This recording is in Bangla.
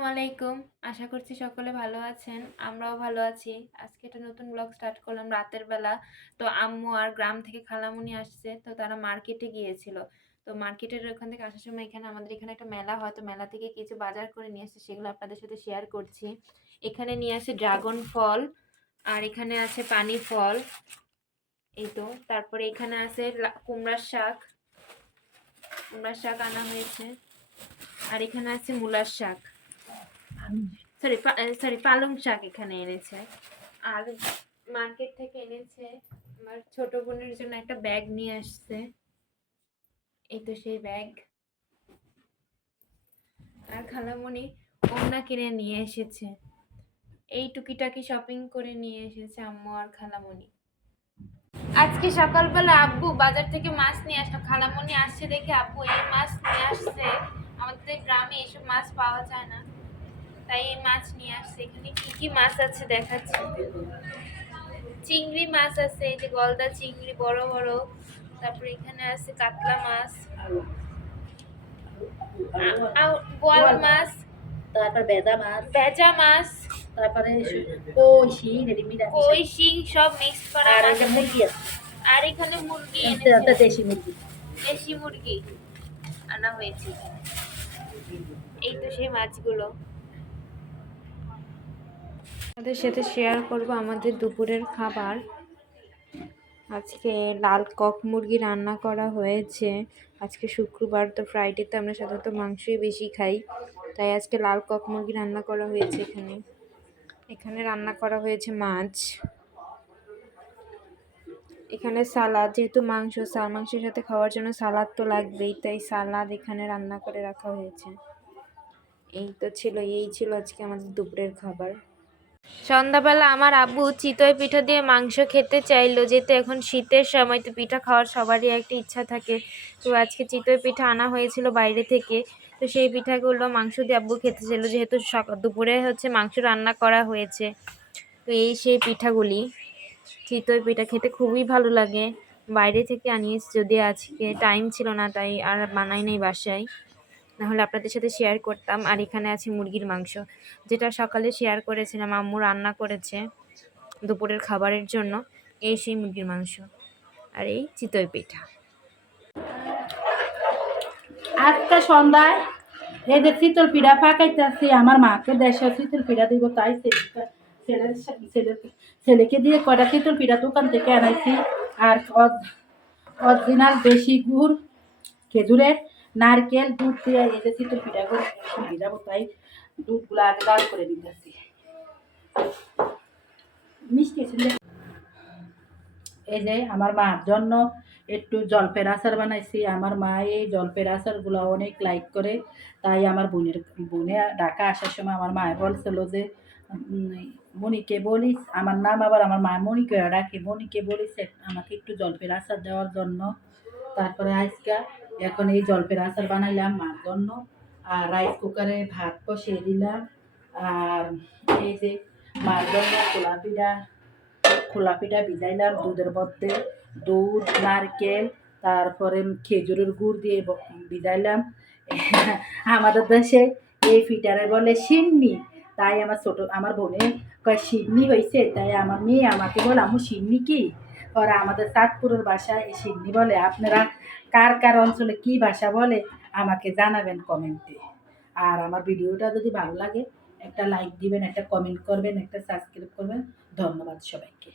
আসসালামু আলাইকুম। আশা করছি সকলে ভালো আছেন। আমরাও ভালো আছি। আজকে একটা নতুন ব্লগ স্টার্ট করলাম রাতের বেলা। তো আম্মু আর গ্রাম থেকে খালামণি আসছে। তো তারা মার্কেটে গিয়েছিল। তো মার্কেটের ওখান থেকে আসার সময় আমাদের এখানে একটা মেলা হয়। তো মেলা থেকে কিছু বাজার করে নিয়ে আসছে, সেগুলো আপনাদের সাথে শেয়ার করছি। এখানে নিয়ে আসে ড্রাগন ফল, আর এখানে আছে পানি ফল। এই তো তারপরে এখানে আছে কুমড়ার শাক। কুমড়ার শাক আনা হয়েছে। আর এখানে আছে মূলার শাক, সরি পালং শাক এখানে এনেছে। আর মার্কেট থেকে এনেছে আমার ছোট বোনের জন্য একটা ব্যাগ নিয়ে আসছে। এই তো সেই ব্যাগ। আর খালামণি ওড়না কিনে নিয়ে এসেছে। এই টুকিটাকি শপিং করে নিয়ে এসেছে আম্মু আর খালামণি। আজকে সকালবেলা আব্বু বাজার থেকে মাছ নিয়ে আসলো। খালামণি আসছে দেখে আব্বু এই মাছ নিয়ে আসছে। আমাদের গ্রামে এসব মাছ পাওয়া যায় না, তাই এই মাছ নিয়ে আসছে। এখানে কি কি মাছ আছে দেখাচ্ছি। চিংড়ি মাছ আছে, এই যে গলদা চিংড়ি বড় বড়। তারপরে এখানে আছে কাতলা মাছ, বোয়াল মাছ, তারপর ভেজা মাছ, তারপরে কই শিং কই শিং সব মিক্স করা আর মাছ। এটা মুরগি আছে, আর এখানে মুরগি এটা এনেছে, দেশি মুরগি। দেশি মুরগি আনা হয়েছে। এই তো সেই মাছগুলো আমাদের সাথে শেয়ার করব। আমাদের দুপুরের খাবার আজকে লাল কক মুরগি রান্না করা হয়েছে। আজকে শুক্রবার, তো ফ্রাইডেতে আমরা সাধারণত মাংসই বেশি খাই, তাই আজকে লাল কক মুরগি রান্না করা হয়েছে। এখানে এখানে রান্না করা হয়েছে মাছ। এখানে সালাদ, যেহেতু মাংসের সাথে খাওয়ার জন্য সালাদ তো লাগবেই, তাই সালাদ এখানে রান্না করে রাখা হয়েছে। এই ছিল আজকে আমাদের দুপুরের খাবার। সন্ধ্যাবেলা আমার আব্বু চিতই পিঠা দিয়ে মাংস খেতে চাইলো, যেহেতু এখন শীতের সময়, তো পিঠা খাওয়ার সবারই একটা ইচ্ছা থাকে। তো আজকে চিতই পিঠা আনা হয়েছিল বাইরে থেকে। তো সেই পিঠাগুলো মাংস দিয়ে আব্বু খেতে চাইলো, যেহেতু দুপুরে মাংস রান্না করা হয়েছে। তো এই সেই পিঠাগুলি, চিতই পিঠা খেতে খুবই ভালো লাগে। বাইরে থেকে আনিয়েছি, যদি আজকে টাইম ছিল না তাই আর বানাই নাই বাসায়, নাহলে আপনাদের সাথে শেয়ার করতাম। আর এখানে আছে মুরগির মাংস, যেটা সকালে শেয়ার করেছিলাম, আম্মু রান্না করেছে দুপুরের খাবারের জন্য। এই সেই মুরগির মাংস আর এই চিতই পিঠা। আজকে সন্ধ্যায় এই যে শীতল পিঠা পাকাইতেছি, আমার মাকে দেশে শীতল পিঠা দিব, তাই ছেলেকে দিয়ে কয়টা শীতল পিঠা দোকান থেকে আনাইছি। আর অরিজিনাল দেশি গুড়, খেজুরের, নারকেল, দুধ দিয়ে এই যে শীতল পিঠাগুলো ভিজাবো, তাই দুধগুলো আগে লাল করে দিতেছি। মিষ্টি ছিল। এই যে আমার মার জন্য একটু জলপের আচার বানাইছি। আমার মা এই জলপের আচারগুলো অনেক লাইক করে, তাই আমার বোনে ঢাকা আসার সময় আমার মায়ে বলছিল যে মনিকে বলিস, আমার নাম আবার আমার মা মনিকে ডাকে, মনিকে বলিস আমাকে একটু জলপের আচার দেওয়ার জন্য। তারপরে আজকে এখন এই জলপের আচার বানাইলাম মার জন্য। আর রাইস কুকারে ভাত বসিয়ে দিলাম। আর এই যে মার জন্য খোলা পিঠা ভিজাইলাম দুধের মধ্যে, দুধ, নারকেল, তারপরে খেজুরের গুড় দিয়ে ভিজাইলাম। আমাদের দেশে এই পিঠারে বলে সিন্নি, তাই আমার বোনে কয় সিন্নি হয়েছে, তাই আমার মেয়ে আমাকে বলে আম্মু সিন্নি কি? ওরা আমাদের চাঁদপুরের ভাষায় এই সিন্নি বলে। আপনারা কার কার অঞ্চলে কি ভাষা বলে আমাকে জানাবেন কমেন্টে। আর আমার ভিডিওটা যদি ভালো লাগে একটা লাইক দিবেন, একটা কমেন্ট করবেন, একটা সাবস্ক্রাইব করবেন। ধন্যবাদ সবাইকে।